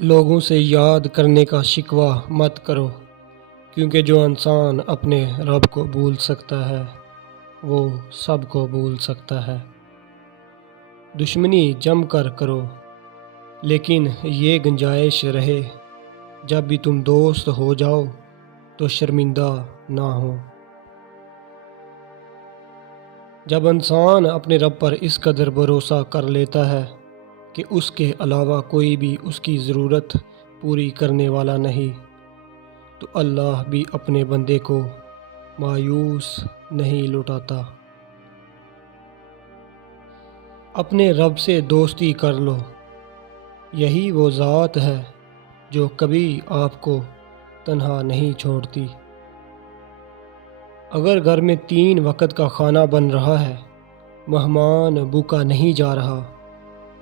لوگوں سے یاد کرنے کا شکوہ مت کرو، کیونکہ جو انسان اپنے رب کو بھول سکتا ہے وہ سب کو بھول سکتا ہے۔ دشمنی جم کر کرو، لیکن یہ گنجائش رہے جب بھی تم دوست ہو جاؤ تو شرمندہ نہ ہو۔ جب انسان اپنے رب پر اس قدر بھروسہ کر لیتا ہے کہ اس کے علاوہ کوئی بھی اس کی ضرورت پوری کرنے والا نہیں، تو اللہ بھی اپنے بندے کو مایوس نہیں لوٹاتا۔ اپنے رب سے دوستی کر لو، یہی وہ ذات ہے جو کبھی آپ کو تنہا نہیں چھوڑتی۔ اگر گھر میں 3 وقت کا کھانا بن رہا ہے، مہمان بھوکا نہیں جا رہا،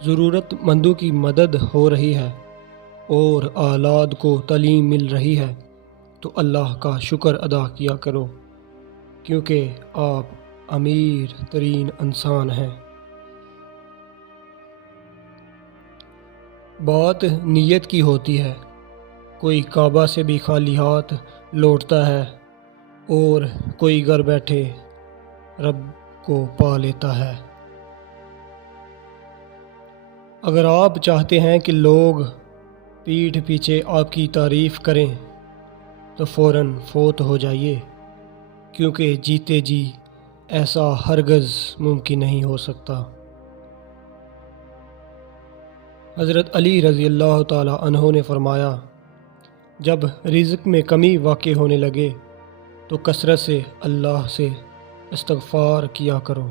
ضرورت مندوں کی مدد ہو رہی ہے اور اولاد کو تعلیم مل رہی ہے، تو اللہ کا شکر ادا کیا کرو، کیونکہ آپ امیر ترین انسان ہیں۔ بات نیت کی ہوتی ہے۔ کوئی کعبہ سے بھی خالی ہاتھ لوٹتا ہے اور کوئی گھر بیٹھے رب کو پا لیتا ہے۔ اگر آپ چاہتے ہیں کہ لوگ پیٹھ پیچھے آپ کی تعریف کریں تو فوراً فوت ہو جائیے، کیونکہ جیتے جی ایسا ہرگز ممکن نہیں ہو سکتا۔ حضرت علی رضی اللہ تعالی عنہ نے فرمایا، جب رزق میں کمی واقع ہونے لگے تو کثرت سے اللہ سے استغفار کیا کرو۔